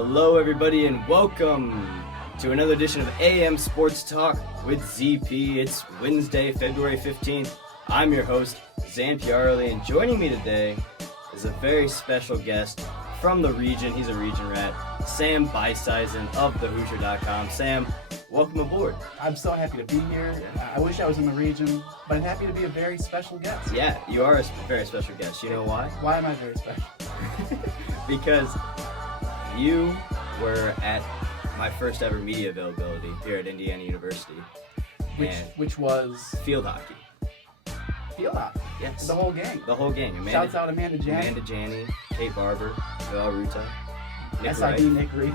Hello, everybody, and welcome to another edition of AM Sports Talk with ZP. It's Wednesday, February 15th. I'm your host, Zan Piarli, and joining me today is a very special guest from the region. He's a region rat, Sam Beishuizen of thehoosier.com. Sam, welcome aboard. I'm so happy to be here. I wish I was in the region, but I'm happy to be a very special guest. Yeah, you are a very special guest. You know why? Why am I very special? Because you were at my first ever media availability here at Indiana University. Which was field hockey. Field hockey. Yes. The whole gang. The whole gang. Shouts out Amanda Janney. Amanda Janney, Kate Barber, Noel Ruta, Nick SID Wright. Nick Reed.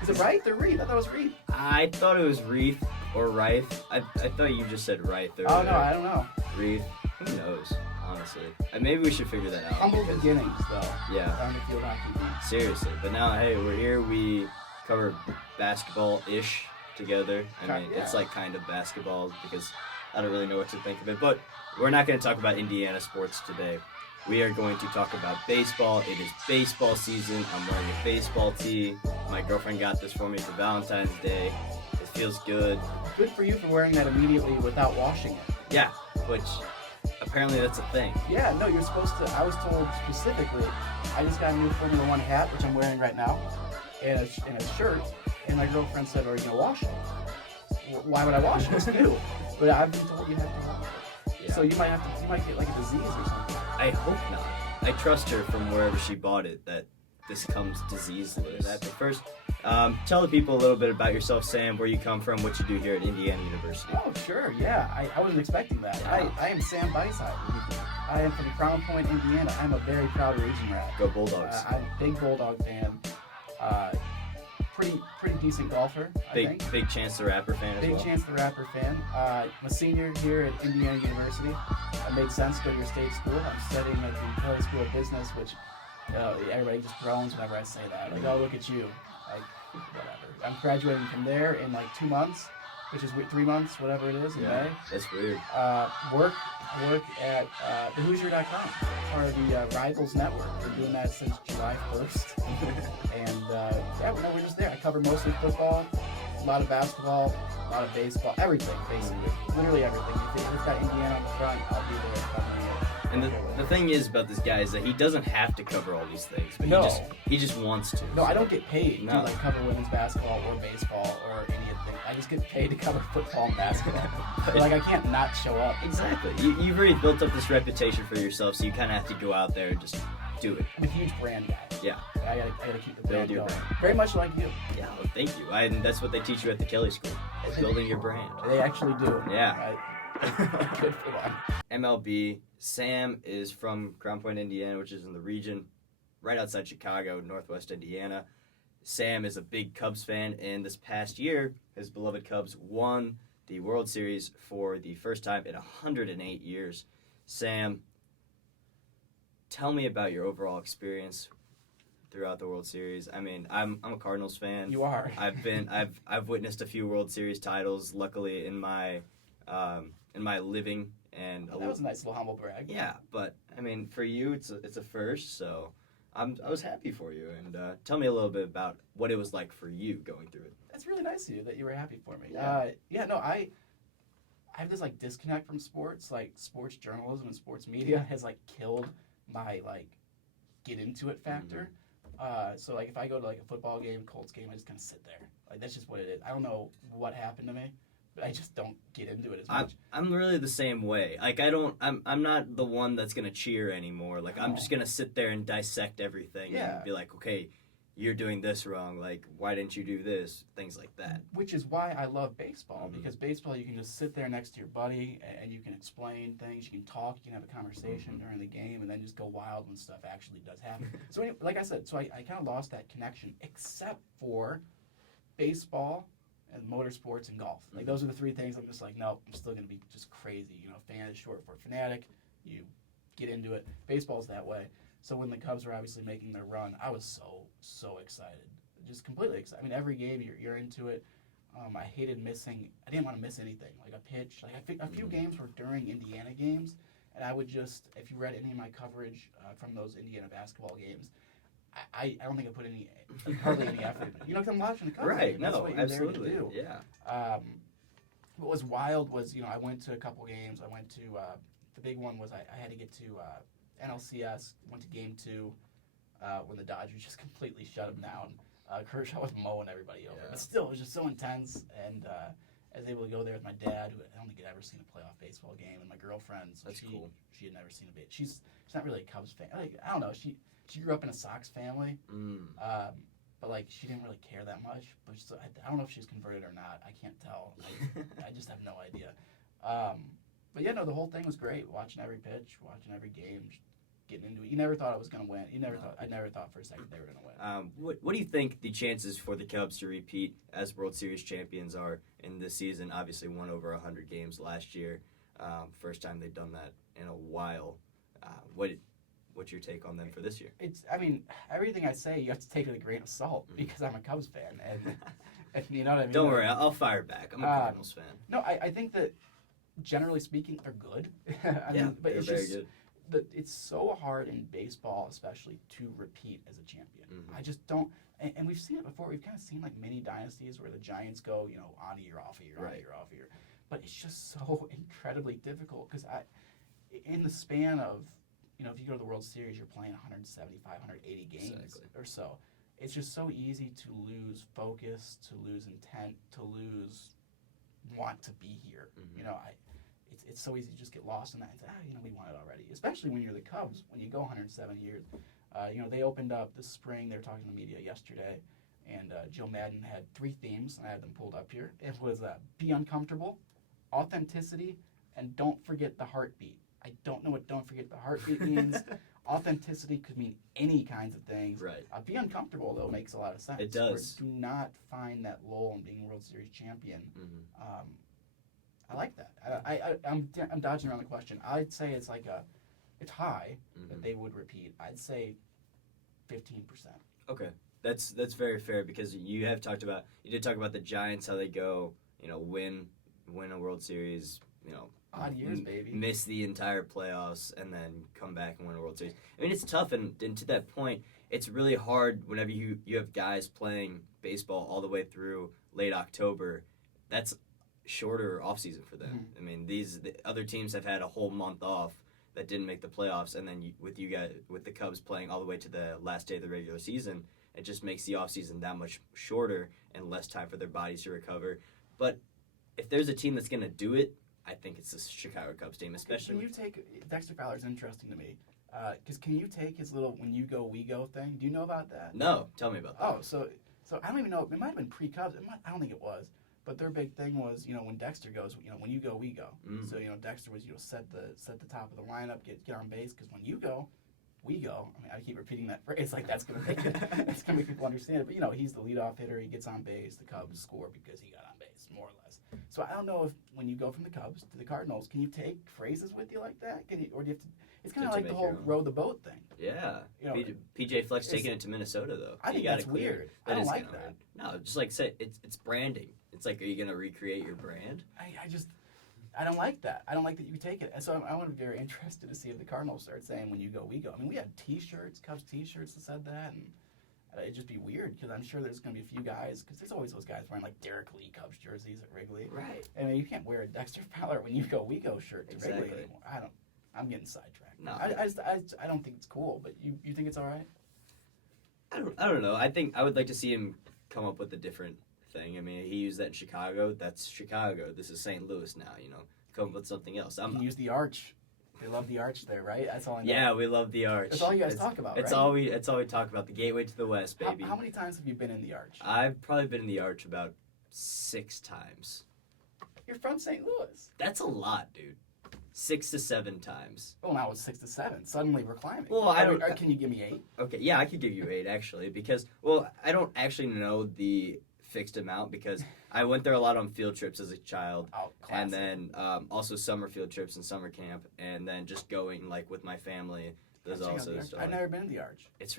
Is it Wright or Reed? I thought it was Reed. I thought it was Reith or Reith. I thought you just said Reith. Oh, no, I don't know. Reith. Who knows, honestly. Maybe we should figure that out. Humble beginnings, though. Yeah. On the field hockey team. Seriously. But now, hey, we're here. We cover basketball-ish together. I mean, it's like kind of basketball because I don't really know what to think of it. But we're not going to talk about Indiana sports today. We are going to talk about baseball. It is baseball season. I'm wearing a baseball tee. My girlfriend got this for me for Valentine's Day. It feels good. Good for you for wearing that immediately without washing it. Yeah, which apparently that's a thing. Yeah, no, you're supposed to. I was told specifically, I just got a new Formula One hat, which I'm wearing right now, and a shirt, and my girlfriend said, are you going to wash it? Why would I wash it? It's new. But I've been told you have to wash it. Yeah. So you might get like a disease or something. I hope not. I trust her from wherever she bought it that this comes diseaseless. But first, tell the people a little bit about yourself, Sam, where you come from, what you do here at Indiana University. Oh, sure, yeah. I wasn't expecting that. Yeah. I am Sam Beishuizen. I am from Crown Point, Indiana. I'm a very proud region rat. Go Bulldogs. I'm a big Bulldog fan. Pretty decent golfer, I think. Big Chance the Rapper fan as well. Big Chance the Rapper fan. I'm a senior here at Indiana University. It made sense to go to your state school. I'm studying at the Kelley School of Business, which everybody just groans whenever I say that. Like, oh, look at you. Like, whatever. I'm graduating from there in like 2 months, which is 3 months, whatever it is, in May. That's weird. Work at thehoosier.com, part of the Rivals Network. We're doing that since July 1st. And we're just there. I cover mostly football, a lot of basketball, a lot of baseball, everything, basically. Literally everything. If it's got Indiana on the front, I'll be there covering it. And the thing is about this guy is that he doesn't have to cover all these things, but he just wants to. No, I don't get paid No. to like cover women's basketball or baseball or anything. I just get paid to cover football and basketball. But like I can't not show up. Exactly. You've already built up this reputation for yourself, so you kind of have to go out there and just do it. I'm a huge brand guy. Yeah. I gotta keep the brand Build your going. brand. Very much like you. Yeah, well, thank you. And that's what they teach you at the Kelley School, building your brand. They actually do. Yeah. Good for them. MLB. Sam is from Crown Point, Indiana, which is in the region right outside Chicago, northwest Indiana. Sam is a big Cubs fan, and this past year, his beloved Cubs won the World Series for the first time in 108 years. Sam, tell me about your overall experience throughout the World Series. I mean, I'm a Cardinals fan. You are. I've witnessed a few World Series titles, luckily in my living. And that was a nice little humble brag. Yeah, but I mean, for you, it's a first, so I was happy for you. And tell me a little bit about what it was like for you going through it. That's really nice of you that you were happy for me. Yeah. I have this like disconnect from sports. Like sports journalism and sports media has like killed my like get into it factor. So like if I go to like a football game, Colts game, I just kind of sit there. Like that's just what it is. I don't know what happened to me. I just don't get into it as much. I'm really the same way. Like I'm not the one that's gonna cheer anymore. Like I'm just gonna sit there and dissect everything and be like, okay, you're doing this wrong. Like why didn't you do this? Things like that. Which is why I love baseball because baseball you can just sit there next to your buddy and you can explain things. You can talk. You can have a conversation during the game and then just go wild when stuff actually does happen. So anyway, like I said, so I kind of lost that connection except for baseball and motorsports and golf. Like those are the three things I'm just like, no, I'm still going to be just crazy. You know, fan is short for fanatic. You get into it. Baseball's that way. So when the Cubs were obviously making their run, I was so excited. Just completely excited. I mean, every game you're into it. I hated missing. I didn't want to miss anything, like a pitch. Like a few games were during Indiana games, and I would just, if you read any of my coverage from those Indiana basketball games, I don't think I put hardly any effort into it. You know, 'cause I'm watching the Cubs Right? game. That's No, what you're absolutely. there to do. Yeah. What was wild was, I went to a couple games. I went to, the big one was I had to get to NLCS, went to game 2 when the Dodgers just completely shut him down. Kershaw was mowing everybody over. Yeah. But still, it was just so intense. And I was able to go there with my dad, who I don't think had ever seen a playoff baseball game, and my girlfriend. So That's cool. She had never seen a baseball. She's not really a Cubs fan. Like, I don't know. She grew up in a Sox family. But like she didn't really care that much. But I don't know if she's converted or not. I can't tell. I just have no idea. But yeah, no, the whole thing was great. Watching every pitch, watching every game, just getting into it. You never thought I was going to win. I never thought for a second they were going to win. What do you think the chances for the Cubs to repeat as World Series champions are in this season? Obviously, won over 100 games last year. First time they've done that in a while. What's your take on them for this year? Everything I say, you have to take it with a grain of salt because I'm a Cubs fan, and you know what I mean. Don't worry, I'll fire back. I'm a Cardinals fan. No, I think that generally speaking, they're good. But they're it's very just good. It's so hard in baseball, especially, to repeat as a champion. I just don't. And we've seen it before. We've kind of seen like mini dynasties where the Giants go, on a year, off a year, on a year, off a year. But it's just so incredibly difficult because in the span of, if you go to the World Series, you're playing 175, 180 games or so. It's just so easy to lose focus, to lose intent, to lose want to be here. It's so easy to just get lost in that and say, we won it already. Especially when you're the Cubs, when you go 107 years. They opened up this spring. They were talking to the media yesterday, and Joe Madden had 3 themes, and I had them pulled up here. It was be uncomfortable, authenticity, and don't forget the heartbeat. I don't know what don't forget the heartbeat means. Authenticity could mean any kinds of things. Right. Be uncomfortable, though, makes a lot of sense. It does. Do not find that lull in being World Series champion. I like that. I'm dodging around the question. I'd say it's it's high that they would repeat. I'd say 15%. Okay, that's very fair because you did talk about the Giants, how they go, win a World Series, odd years, baby. Miss the entire playoffs and then come back and win a World Series. I mean, it's tough, and to that point, it's really hard whenever you have guys playing baseball all the way through late October. That's shorter off season for them. I mean, the other teams have had a whole month off that didn't make the playoffs, and then with the Cubs playing all the way to the last day of the regular season, it just makes the off season that much shorter and less time for their bodies to recover. But if there's a team that's going to do it, I think it's the Chicago Cubs team, especially. Can you take Dexter Fowler's interesting to me? Because can you take his little "when you go, we go" thing? Do you know about that? No, tell me about that. Oh, so I don't even know. It might have been pre-Cubs. I don't think it was. But their big thing was, when Dexter goes, when you go, we go. So Dexter was, set the top of the lineup, get on base, because when you go, we go. I mean, I keep repeating that phrase like that's gonna make people understand it. But he's the leadoff hitter. He gets on base. The Cubs score because he got on base, more or less. So I don't know if when you go from the Cubs to the Cardinals, can you take phrases with you like that? Or do you have to? It's kind of like the whole row the boat thing. Yeah. PJ Fleck's taking it to Minnesota though. I think that's weird. I don't like that. No, just like say it's branding. It's like, are you going to recreate your brand? I don't like that. I don't like that you take it. And so I want to be very interested to see if the Cardinals start saying, when you go, we go. I mean, we had T-shirts, Cubs T-shirts that said that, and it'd just be weird because I'm sure there's going to be a few guys, because there's always those guys wearing like Derek Lee Cubs jerseys at Wrigley. Right. I mean, you can't wear a Dexter Fowler when you go, we go shirt to Wrigley anymore. I'm getting sidetracked. No. I don't think it's cool, but you think it's all right? I don't know. I think I would like to see him come up with a different thing. I mean, he used that in Chicago. That's Chicago. This is St. Louis now, Come up with something else. You can use the arch. They love the arch there, right? That's all I know. Yeah, we love the arch. That's all you guys talk about, it's right? all we talk about. The gateway to the West, baby. How many times have you been in the arch? I've probably been in the arch about 6 times. You're from St. Louis. That's a lot, dude. 6 to 7 times. Well, now it's 6 to 7. Suddenly we're climbing. Well, I don't. Can you give me 8? Okay, yeah, I could give you 8 actually, because I don't actually know the fixed amount because I went there a lot on field trips as a child, and then also summer field trips and summer camp, and then just going like with my family. There's also stuff. I've never been in the arch. It's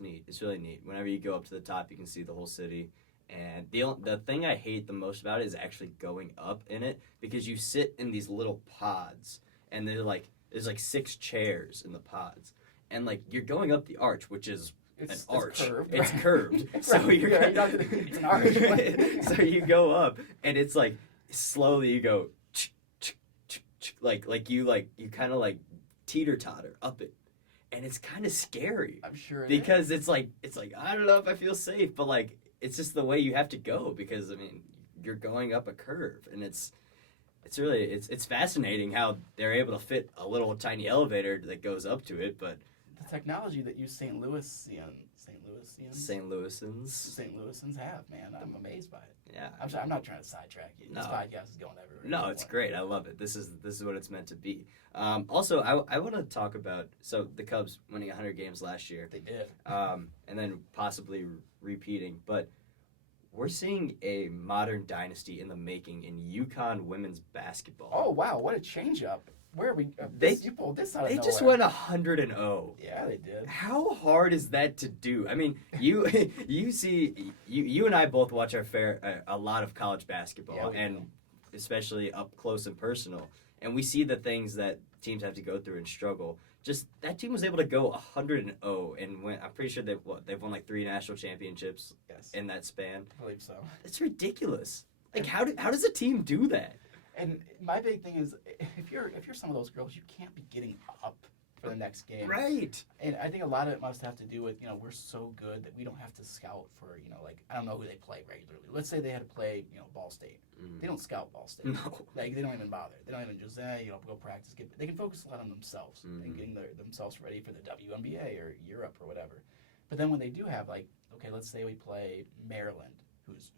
neat. It's really neat. Whenever you go up to the top, you can see the whole city. And the thing I hate the most about it is actually going up in it, because you sit in these little pods, and there's like 6 chairs in the pods, and like you're going up the arch, which is It's arch. curved. It's Right. curved. Right. So you're It's an arch. so you go up, and it's like slowly you go like you kind of like teeter totter up it, and it's kind of scary I'm sure because it's like I don't know if I feel safe, but like it's just the way you have to go because I mean you're going up a curve, and it's really it's fascinating how they're able to fit a little tiny elevator that goes up to it, but the technology that you St. Louisans have, man. I'm amazed by it. yeah. I'm sorry, I'm not trying to sidetrack you. This No. podcast is going everywhere. No, it's great. I love it. This is what it's meant to be. Also, I want to talk about the Cubs winning 100 games last year, They did. and then possibly repeating. But we're seeing a modern dynasty in the making in UConn women's basketball. Oh wow, what a change up! Where are we? You pulled this out of They nowhere. just went 100-0. Yeah, they did. How hard is that to do? I mean, you and I both watch a lot of college basketball, Yeah, we and do. especially up close and personal, and we see the things that teams have to go through and struggle. Just that team was able to go 100-0 and win. I'm pretty sure they've won like 3 national championships Yes, in that span. I believe so. It's ridiculous. Like how does a team do that? And my big thing is, if you're some of those girls, you can't be getting up for the next game. Right. And I think a lot of it must have to do with, we're so good that we don't have to scout for, like, I don't know who they play regularly. Let's say they had to play, Ball State. They don't scout Ball State. No. Like, they don't even bother. They don't even just, go practice. They can focus a lot on themselves and getting themselves ready for the WNBA or Europe or whatever. But then when they do have, like, okay, let's say we play Maryland, who's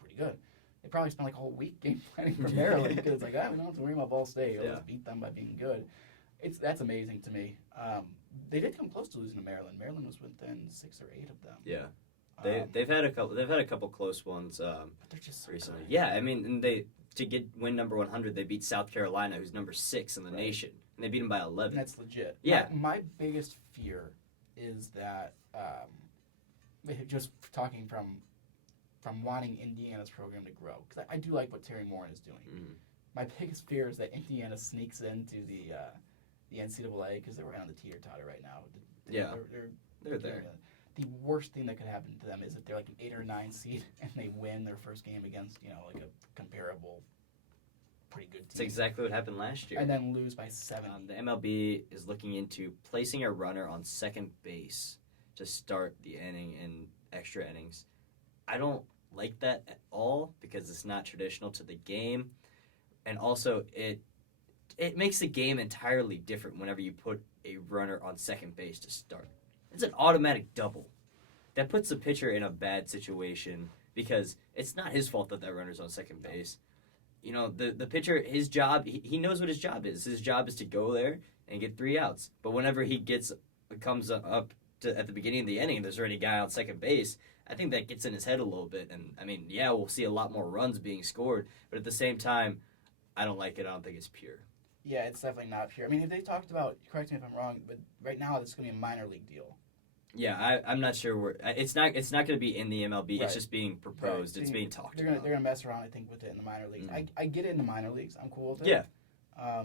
pretty good. They probably spend like a whole week game planning for Maryland because it's like, we don't have to worry about Ball State. Let's beat them by being good. That's amazing to me. They did come close to losing to Maryland. Maryland was within 6 or 8 of them. Yeah, they've had a couple close ones. But they're just so recently. good. Yeah, I mean, and to win number 100, they beat South Carolina, who's number 6 in the nation, and they beat them by 11. And that's legit. Yeah. My biggest fear is that just talking from wanting Indiana's program to grow, because I do like what Terry Morin is doing. Mm-hmm. My biggest fear is that Indiana sneaks into the NCAA because they're right on the teeter-totter right now. They're there. The worst thing that could happen to them is if they're like an 8 or 9 seed and they win their first game against like a comparable, pretty good team. That's exactly what happened last year. And then lose by 7. The MLB is looking into placing a runner on second base to start the inning in extra innings. I don't like that at all because it's not traditional to the game, and also it makes the game entirely different whenever you put a runner on second base to start. It's an automatic double. That puts the pitcher in a bad situation because it's not his fault that runner's on second base. The pitcher, his job, he knows what his job is. His job is to go there and get 3 outs. But whenever he comes up at the beginning of the inning, there's already a guy on second base. I think that gets in his head a little bit. And, I mean, yeah, we'll see a lot more runs being scored. But at the same time, I don't like it. I don't think it's pure. Yeah, it's definitely not pure. I mean, if they talked about, correct me if I'm wrong, but right now this is going to be a minor league deal. Yeah, I'm not sure where. It's not going to be in the MLB. Right. It's just being proposed. Right. It's being talked They're about. They're gonna mess around, I think, with it in the minor leagues. Mm. I get it in the minor leagues. I'm cool with it. Yeah.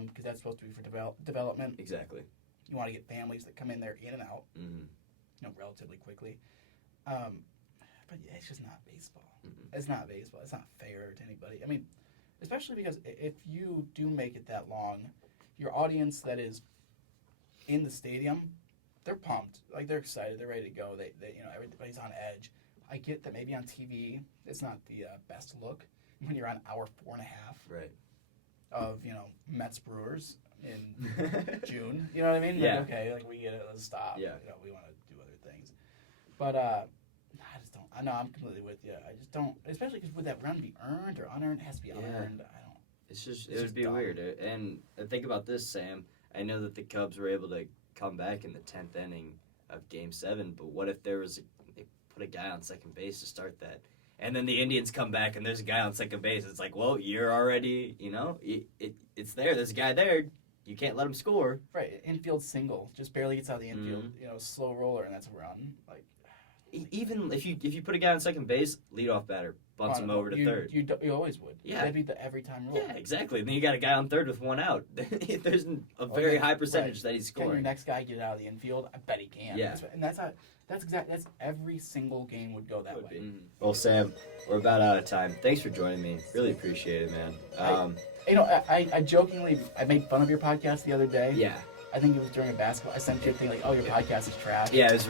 Because that's supposed to be for development. Exactly. You want to get families that come in there in and out, Mm-hmm. relatively quickly. But yeah, it's just not baseball. Mm-hmm. It's not baseball. It's not fair to anybody. I mean, especially because if you do make it that long, your audience that is in the stadium, they're pumped. Like, they're excited. They're ready to go. They everybody's on edge. I get that maybe on TV it's not the best look when you're on hour 4.5 Right. of Mets Brewers in June. You know what I mean? Yeah. Like, okay, like we get it. Let's stop. Yeah. We want to do other things. But I just don't. I know I'm completely with you. I just don't. Especially because would that run be earned or unearned? It has to be unearned. I don't. It would be dumb. weird. And think about this, Sam. I know that the Cubs were able to come back in the 10th inning of Game 7, but what if they put a guy on second base to start that? And then the Indians come back and there's a guy on second base. It's like, well, you're already, it's there. There's a guy there. You can't let him score. Right, infield single, just barely gets out of the infield. Mm-hmm. Slow roller, and that's a run. Like, even if you put a guy on second base, leadoff batter bunts him over to third. You always would. Yeah. That'd be the every time rule. Yeah, exactly. And then you got a guy on third with 1 out. There's a very high percentage that he's Can your scoring. next guy get out of the infield? I bet he can. Yeah. And that's not. That's every single game would go that way. Well, Sam, we're about out of time. Thanks for joining me. Really appreciate it, man. I jokingly made fun of your podcast the other day. Yeah. I think it was during a basketball. I sent you a thing like, "Oh, your podcast is trash." Yeah, it was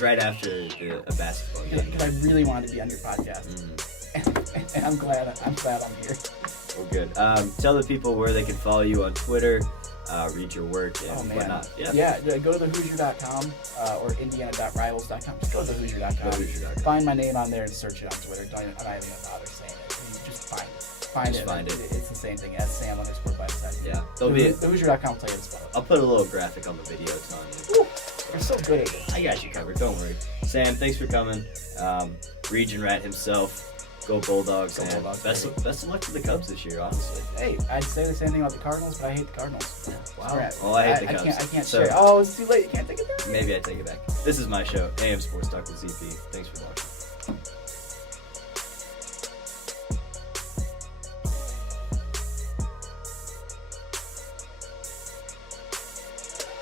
right after a basketball game. Because I really wanted to be on your podcast, and I'm glad I'm here. Well, good. Tell the people where they can follow you on Twitter, read your work, and whatnot. Yeah, go to thehoosier.com or indiana.rivals.com. Just go to thehoosier.com. Find my name on there and search it on Twitter. I'm not even going to bother saying it. You just find it. Find it. It's the same thing as Sam_by7. Yeah. Thehoosier.com will tell you the spell. I'll put a little graphic on the video telling you. You're so good at it. I got you covered. Don't worry. Sam, thanks for coming. Region Rat himself. Go Bulldogs. And best of luck to the Cubs this year, honestly. Hey, I'd say the same thing about the Cardinals, but I hate the Cardinals. Yeah. Wow. Well, I hate the Cubs. I can't share. Oh, it's too late. You can't take it back. Maybe I take it back. This is my show, AM Sports Talk with ZP. Thanks for watching.